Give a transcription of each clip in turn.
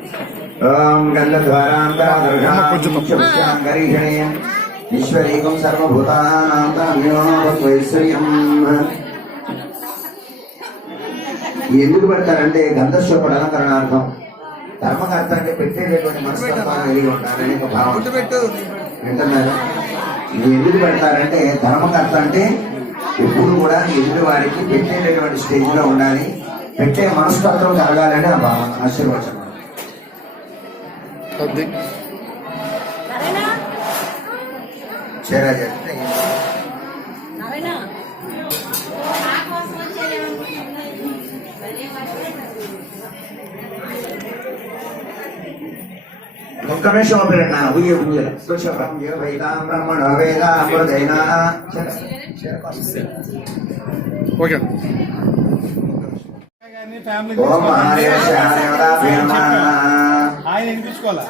ओम गन्धद्वारान्तरादर्शां ईश्वरीकं सर्वभूतानां ताम्योऽवैश्वर्यम् ఎందుకు పెడతారంటే గంధస్వపడ అలంకరణార్థం ధర్మకర్త అంటే పెట్టేటటువంటి మనస్తత్వాన్ని కలిగి ఉండాలని ఒక భావం వింటున్నారు. ఎందుకు పెడతారంటే ధర్మకర్త అంటే ఎప్పుడు కూడా ఎదుటి వారికి పెట్టేటటువంటి స్టేజ్ లో ఉండాలి, పెట్టే మనస్తత్వం కలగాలని ఆ భావన ఆశీర్వచనం. ఒక్క నిమిషం పెరిగిన ఉయ్య ఉయ్యల బ్రాహ్మణ వేద అమృతైనా ఓకే. ఆయన వినిపించుకోవాలా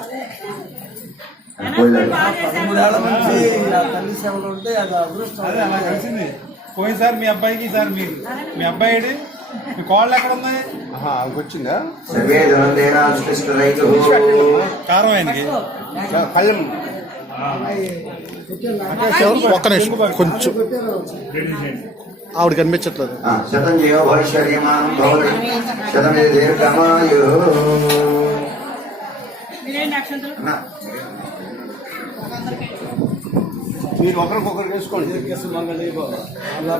అలా కలిసింది పోయినసారి మీ అబ్బాయికి ఈసారి మీరు మీ అబ్బాయి మీ కాళ్ళు ఎక్కడ ఉన్నాయి వచ్చిందా కారం ఆయనకి ఒక్క నిమిషం కొంచెం ఆవిడ కనిపించట్లేదు. శతం జీవైశ్వర్యమానం శతమే దీర్ఘమాయు. మీరు ఒకరికొకరు వేసుకోండి.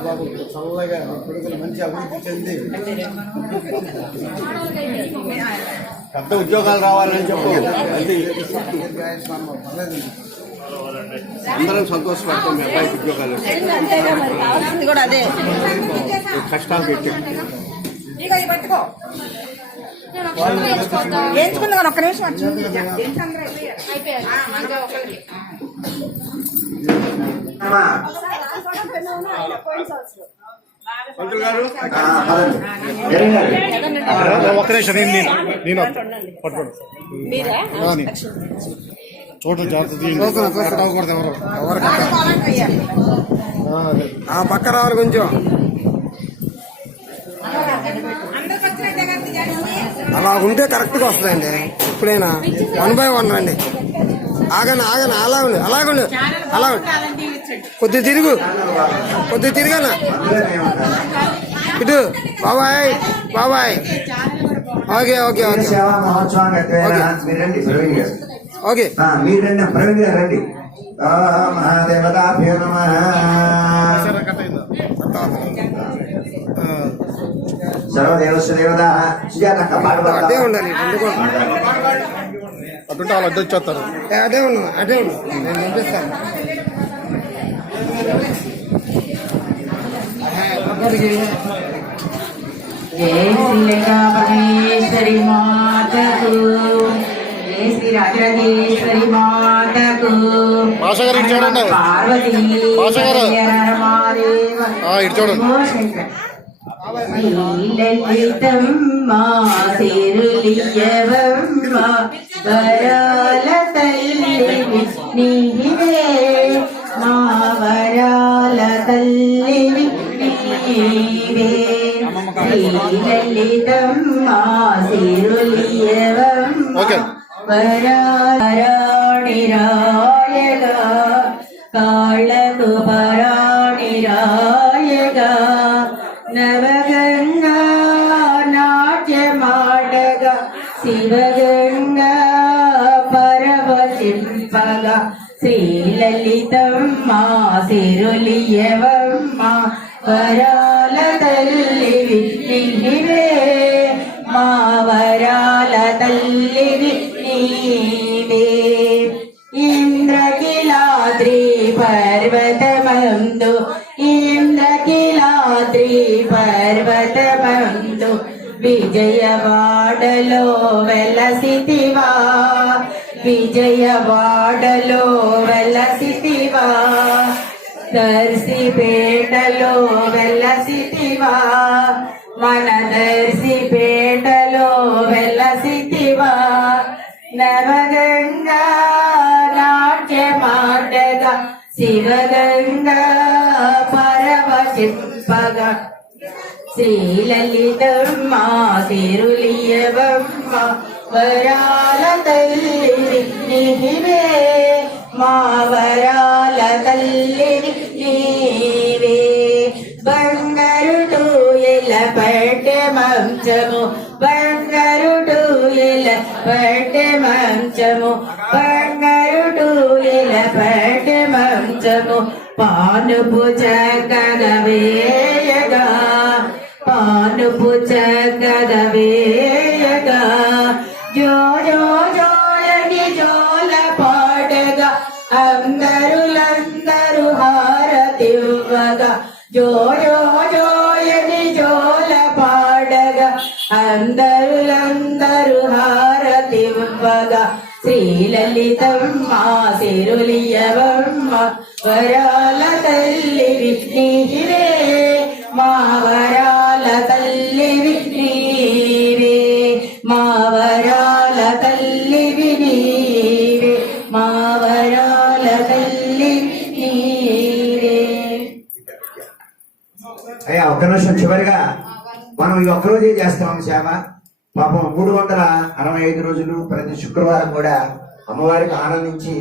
బాబు చల్లగా కొడుకులు మంచి అభివృద్ధి చెంది పెద్ద ఉద్యోగాలు రావాలని చెప్పు. అందరం సంతోషపడతాం. మీ అబ్బాయికి ఉద్యోగాలు కష్టాలు పెట్టి ఒక్క నిమిషం ఒక్క నిమిషం నేను పట్టుకోండి చూడండి జాగ్రత్త. పక్క రావాలి కొంచెం అలా ఉంటే కరెక్ట్గా వస్తుందండి. ఎప్పుడైనా 1 by 1 రండి. ఆగండి అలాగండి అలాగండి కొద్దిగా తిరుగన్నా ఇటు బాబాయ్ ఓకే ఓకే ఓకే ఓకే మీరండి ప్రవీణ్ గారు రండి. మహాదేవతాభ్యో నమః. సర్వదేవస్య దేవత అదే ఉండాలి. అటుంటే వాళ్ళు అడ్డు వచ్చేస్తారు. అదే ఉన్నాను నేను పంపిస్తాను. जय श्री लंका परमेश्वरी माता को, जय श्री राजराजेश्वरी माता को, पार्वती లలితమ్మ సిరులియవమ్మ వరాల తల్లి నీవే, మా వరాల తల్లి నీవే. లలితమ్మ సిరులియవమ్మ పరాణిరాయగా కాళ్ళకు పరాణిరాయగా నవగంగా నాట్యమాడగా శివగంగా పరవశింపగా శ్రీలలితమ్మ సిరులియవమ్మ వరాల తల్లివి నీవే, మా వరాల తల్లివి నీవే. ఇంద్రకిలాద్రి పర్వతమందు ఇంద్రకిలాద్రి పర్వతమందు విజయవాడలో వెలసితివా, విజయవాడలో వెలసితివా. దర్శిపేటలో వెలసితివా, మన దర్శిపేటలో వెలసితివా. నవగంగా నాట్యమాడగా శివగంగా పరవశింపగా శ్రీలలితమ్మ సిరులియవమ్మ వరాల తల్లివి నీవే మా వరాల తల్లివి నీవే బంగారు టూయల పట్టె మంచము బంగారు టూయల పట్టె మంచము బంగారు టూయల పట్టె మంచము పానుపు చక్కదవేయగా పానుపు చక్కదవేయగా జో జో జోయని జోల పాడగా అందరులందరూ హారతివ్వగా జో జో జోయని జోల పాడగా అందరులందరూ హారతివ్వగా శ్రీలలితమ్మ సిరులియవమ్మ వరాల తల్లివి నీవే మా వరాల తల్లివి నీవే మా వరాల తల్లివి నీవే మా వరాల తల్లివి నీవే. అయ్యా ఒక్క నిమిషం చివరిగా మనం ఈ ఒక్కరోజే చేస్తాం సేవ. పాపం 365 రోజులు ప్రతి శుక్రవారం కూడా అమ్మవారికి ఆనందించి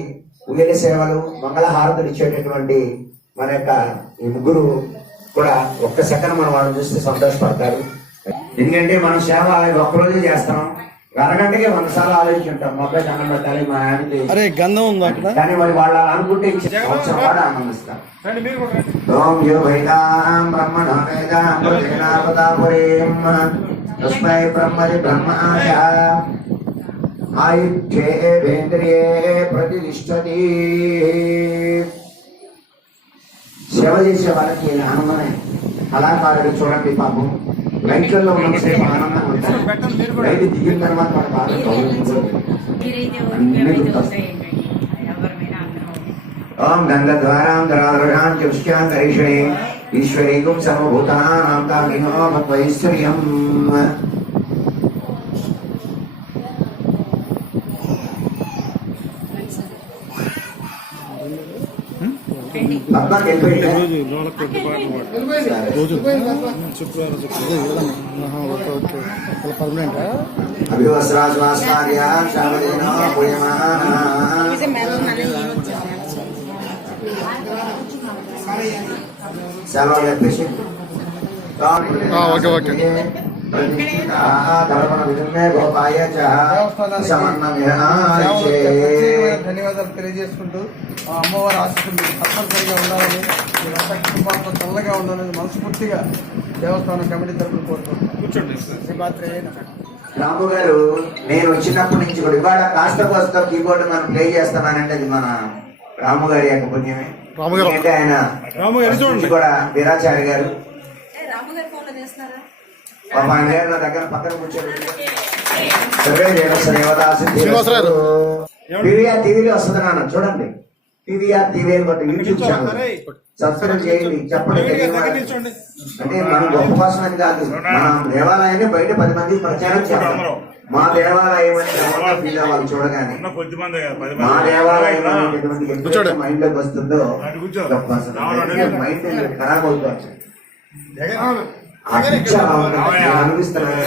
ఉయ్యల సేవలు మంగళహారతులు ఇచ్చేటటువంటి మన యొక్క ఈ ముగ్గురు కూడా ఒక్క సెకండ్ మనం వాళ్ళని చూస్తే సంతోషపడతారు. ఎందుకంటే మనం సేవ ఒక్కరోజే చేస్తాం, అరగంటకే 100 సార్లు ఆలోచించుంటాం మా అబ్బాయి దండం పెట్టాలి మా ఆయనకి, అరే గంధం ఉందా అక్కడ? కానీ మరి వాళ్ళు అలా అనుకుంటే సంవత్సరం కూడా ఆనందిస్తాం. రండి మీరు కూడా రండి. ఓం యో వైదాం బ్రహ్మణో వేదాం ప్రతినాపతాపురీం తస్మై బ్రహ్మది బ్రహ్మాయ ఆయుష్యేంద్రియే ప్రతిష్టతి. సేవ చేసే వాళ్ళకి ఆనందమే. కళాకారుడు చూడండి పాపం లైట్లలో ఉన్నసేపు ఆనందంగా ఉంటారు, పెట్టండి మీరు కూడా. లైట్ దిగిన తర్వాత వాళ్ళ బాధ గౌరవించదు. ఓం గంగద్వారాం ధరాధరాం చుష్ట్యాం కరిషణే ఈశ్వరీకం సర్వభూతానాం కామినో భక్వైశ్వర్యం. అబ్బాకి వెళ్ళిపోయింది. రోజు లోనకు పెద్ద పాటలు పాడు. రోజు శుక్రవారం ఓకే ఓకే పర్మనెంటా? అభివస్రాస్వాస్మార్య శ్రావణేనో పూయమానా సెలవు చెప్పేసి ఓకే ఓకే ధన్యవాదాలు తెలియజేసుకుంటూ ఆ అమ్మవారి ఆశీస్సులు మీకు తప్పనిసరిగా ఉండాలని, మీరంతా కుటుంబాలతో చల్లగా ఉండాలని మనస్ఫూర్తిగా దేవస్థానం కమిటీ తరఫున కోరుకుంటున్నాను. కూర్చోండి. రాము గారు నేను వచ్చినప్పటి నుంచి కూడా ఇవాళ కాస్త కోస్త కీబోర్డ్ మనం ప్లే చేస్తున్నానంటే అది మన రాము గారి యొక్క పుణ్యమే. రాము గారు. ఎందుకంటే ఆయన రాము గారు చూడండి. కూడా వీరాచారి గారు పాప ఆయన గారు నా దగ్గర పక్కన కూర్చోబెట్టి శ్రీనివాసరావు. పీవీఆర్ టీవీలో వస్తుంది నాన్న చూడండి. పీవీఆర్ టీవీ అని యూట్యూబ్ ఛానల్ సబ్స్క్రైబ్ చేయండి. చెప్పండి దగ్గర నిల్చోండి. అంటే మనం గొప్ప కోసం అని కాదు, మన దేవాలయాన్ని బయట 10 మంది ప్రచారం చేస్తాం. మా దేవాలయం అని ఫీల్ అవ్వాలి చూడగానే. మా దేవాలయం అనేటువంటి మైండ్ లోకి వస్తుందో గొప్ప అసలు మైండ్ ఖరాబ్ అవుతుంది. అనిపిస్తున్నాను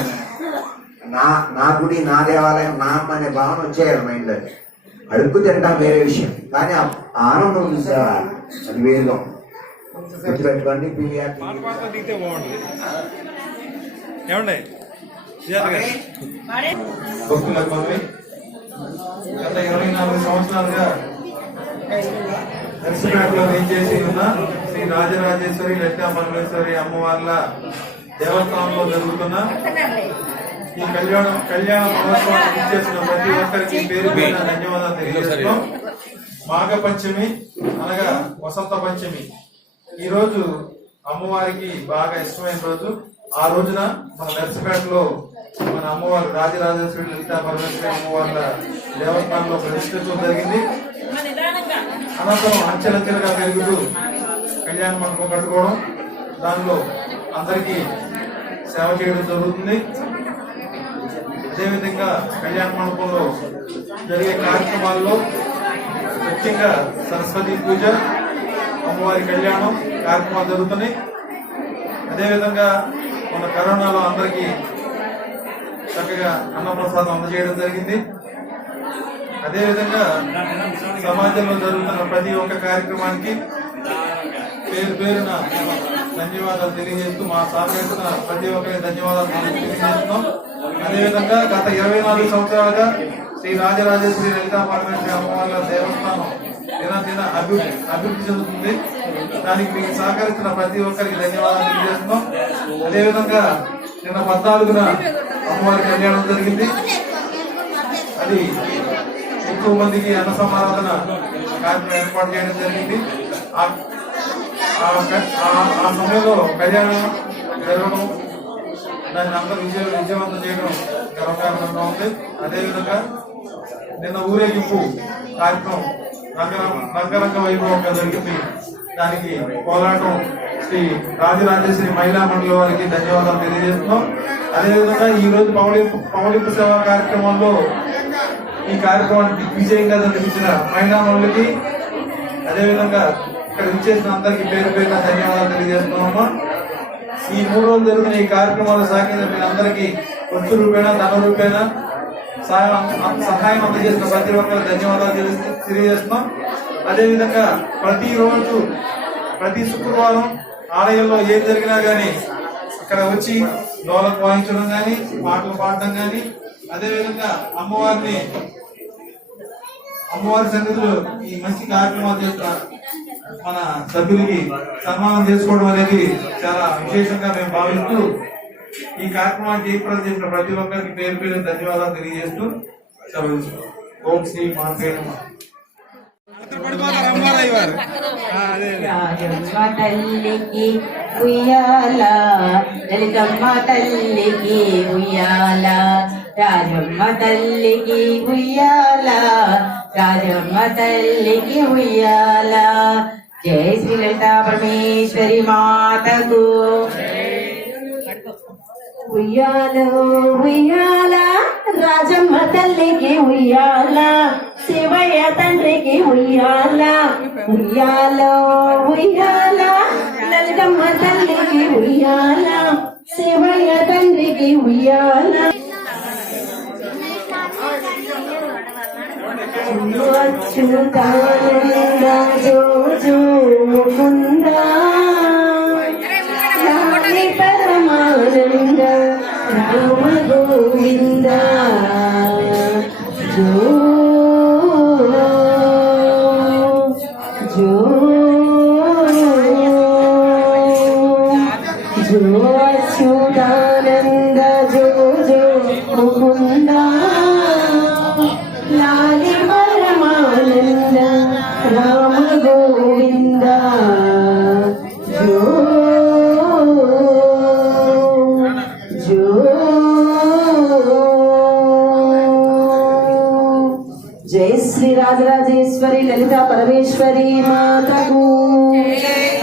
నా గుడి నా దేవాలయం నా అమ్మ అనే భావన వచ్చేయాలి మైండ్ లో. అడుగు తింటాం వేరే విషయం, కానీ ఆనందం చూసావా అది వేరుగా గుర్తుపెట్టుకోండి. పీవీఆర్ పాట పాటలు దిగితే బాగుంటుంది. ఏమండి సుజాత గారు? భక్తులకు మనవి, గత 24 సంవత్సరాలుగా దర్శనాట్లో వేంచేసి ఉన్న శ్రీ రాజరాజేశ్వరి లలితా పరమేశ్వరి అమ్మవార్ల దేవస్థానంలో జరుగుతున్న ఈ కళ్యాణ మహోత్సవాన్ని ఇచ్చేసిన ప్రతి ఒక్కరికి పేరు పేరున ధన్యవాదాలు తెలియజేస్తున్నాం. మాఘ పంచమి అనగా వసంత పంచమి ఈ రోజు అమ్మవారికి బాగా ఇష్టమైన రోజు. ఆ రోజున మన నర్సిపేటలో మన అమ్మవారు రాజరాజేశ్వరి లలితా పరమేశ్వరి అమ్మవార్ల దేవస్థానంలో ప్రతిష్ఠించడం జరిగింది. అనంతరం అంచెలంచెలుగా పెరుగుతూ కళ్యాణ మండపం కట్టుకోవడం, దానిలో అందరికీ సేవ చేయడం జరుగుతుంది. అదేవిధంగా కళ్యాణ మండపంలో జరిగే కార్యక్రమాల్లో ముఖ్యంగా సరస్వతి పూజ, అమ్మవారి కళ్యాణం కార్యక్రమాలు జరుగుతున్నాయి. అదేవిధంగా మన కరోనాలో అందరికీ చక్కగా అన్నప్రసాదం అందజేయడం జరిగింది. అదేవిధంగా సమాజంలో జరుగుతున్న ప్రతి ఒక్క కార్యక్రమానికి పేరు పేరున ధన్యవాదాలు తెలియజేస్తూ మా సహకరిస్తున్న ప్రతి ఒక్కరికి ధన్యవాదాలు తెలియజేస్తున్నాం. అదేవిధంగా గత 24 సంవత్సరాలుగా శ్రీ రాజరాజేశ్వరి లలితా పరమేశ్వరి అమ్మవార్ల దేవస్థానం దినదిన అభివృద్ధి చెందుతుంది. దానికి మీకు సహకరిస్తున్న ప్రతి ఒక్కరికి ధన్యవాదాలు తెలియజేస్తున్నాం. అదేవిధంగా నిన్న 14న అమ్మవారి కళ్యాణం జరిగింది. అది ఎక్కువ మందికి అన్న సమారాధన కార్యక్రమం ఏర్పాటు చేయడం జరిగింది. ఆ సమయంలో కళ్యాణం జరగడం, దాన్ని అందరూ విజయవంతం చేయడం గర్వకారణంగా ఉంది. అదేవిధంగా నిన్న ఊరేగింపు కార్యక్రమం రంగరంగ వైభవంగా జరిగింది. దానికి కోలాటం శ్రీ రాజరాజేశ్వరి మహిళా మండలి వారికి ధన్యవాదాలు తెలియజేస్తున్నాం. అదేవిధంగా ఈ రోజు పౌలింపు సేవా కార్యక్రమంలో ఈ కార్యక్రమాన్ని దిగ్విజయంగా జరిపించిన మహిళా మండలికి, అదేవిధంగా ఇక్కడ విచ్చేసిన అందరికీ పేరు పేరున ధన్యవాదాలు తెలియజేస్తున్నామా. ఈ 3 రోజులు జరిగిన ఈ కార్యక్రమాలు సాగించిన మీరందరికీ వస్తు రూపేణ ధన రూపేణ సహాయం అందజేసిన ప్రతి ఒక్కరికి ధన్యవాదాలు తెలియజేస్తున్నాం. అదేవిధంగా ప్రతిరోజు ప్రతి శుక్రవారం ఆలయంలో ఏం జరిగినా గానీ ఇక్కడ వచ్చి డోలకు వాయించడం గానీ, పాటలు పాడడం గానీ, అదేవిధంగా అమ్మవారి సన్నిధిలో ఈ మంచి కార్యక్రమాలు చేస్తున్న మన సభ్యులకి సన్మానం చేసుకోవడం అనేది చాలా విశేషంగా మేము భావిస్తూ ఈ కార్యక్రమాన్ని జయప్రదం చేసిన ప్రతి ఒక్కరికి పేరు పేరు ధన్యవాదాలు తెలియజేస్తూ సెలవు. ఓం శ్రీ మాతే నమః. రాజమ్మ తల్లికి ఉయ్యాల, లలితమ్మ తల్లికి ఉయ్యాల, రాజమ్మ తల్లికి ఉయ్యాల, రాజమ్మ తల్లికి ఉయ్యాల. జై శ్రీ లలితా పరమేశ్వరి మాతకు. ఉయ్యాలో ఉయ్యాల, రాజమ్మ తల్లికి ఉయ్యాల, శివయ్య తండ్రికి ఉయ్యాల. ఉయ్యాలో ఉయ్యాల, లలితమ్మ తల్లికి ఉయ్యాల, శివయ్య తండ్రికి ఉయ్యాల. అచ్యుతానంద జో జో ముకుంద, రామి పరమానంద రామ గోవింద. జో జో జో అచ్యుతానంద జో జో ముకుంద, లాలి పరమానంద రామ గోవింద. జో జో జై శ్రీ రాజరాజేశ్వరి లలితా పరమేశ్వరి మాతకు.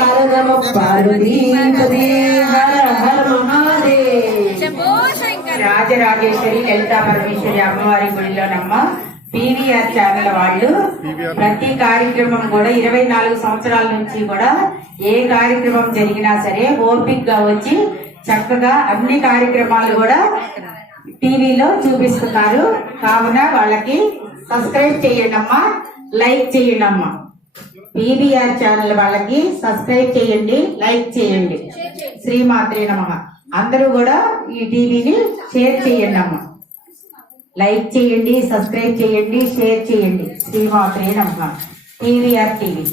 హర నమ పార్వతీపదే, హర హర మహాదేవ్. రాజరాజేశ్వరి లలితా పరమేశ్వరి అమ్మవారి గుడిలోనమ్మ పీవీఆర్ ఛానల్ వాళ్ళు ప్రతి కార్యక్రమం కూడా 24 సంవత్సరాల నుంచి కూడా ఏ కార్యక్రమం జరిగినా సరే ఓపిక్ గా వచ్చి చక్కగా అన్ని కార్యక్రమాలు కూడా టీవీలో చూపిస్తున్నారు. కావున వాళ్ళకి సబ్స్క్రైబ్ చేయండి అమ్మా, లైక్ చేయండి అమ్మా. పీవీఆర్ ఛానల్ వాళ్ళకి సబ్స్క్రైబ్ చేయండి, లైక్ చేయండి. శ్రీమాత్రే నమః. అందరూ కూడా ఈ టీవీని షేర్ చేయండి అమ్మా. లైక్ చేయండి, సబ్స్క్రైబ్ చేయండి, షేర్ చేయండి. శ్రీమాత్రే నమః. PVR TV.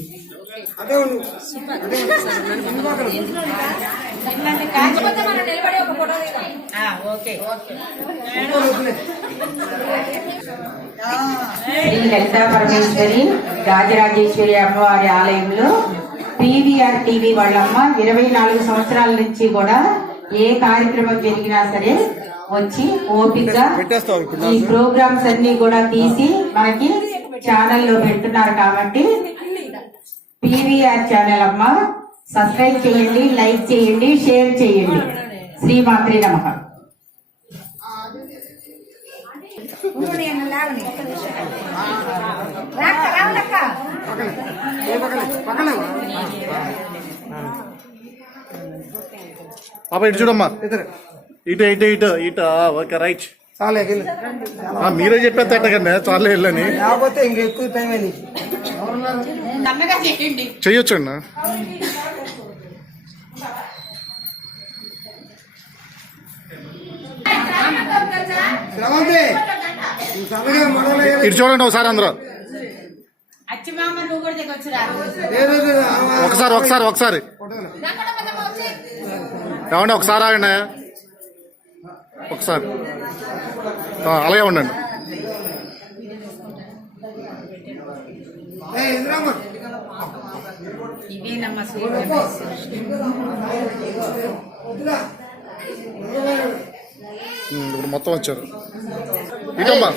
శ్రీ లలితా పరమేశ్వరి రాజరాజేశ్వరి అమ్మవారి ఆలయంలో పీవీఆర్ టీవీ వాళ్ళమ్మ 24 సంవత్సరాల నుంచి కూడా ఏ కార్యక్రమం జరిగినా సరే వచ్చి ఓపికగా ఈ ప్రోగ్రామ్స్ అన్ని కూడా తీసి మనకి ఛానల్లో పెడుతున్నారు. కాబట్టి పీవీఆర్ ఛానల్ అమ్మ సబ్స్క్రైబ్ చేయండి, లైక్ చేయండి, షేర్ చేయండి. శ్రీమాత్రే నమః. పాప ఇటు చూడమ్మా, ఇటు ఇటు ఇటు ఇటు. Okay right. చాలే వెళ్ళు. మీరే చెప్పేది కదా చాలే వెళ్ళని లేకపోతే ఇంక ఎక్కువ టైం అయింది. చెయ్యొచ్చండి. శ్రవంతి నువ్వు చల్లగా మొదలు ఇటు చూడండి ఒకసారి అందరూ ఒకసారి ఒకసారి ఒకసారి ఏమండి ఒకసారి ఆగండి ఒకసారి అలాగే ఉండండి. ఇప్పుడు మొత్తం వచ్చారు ఇటమ్మా.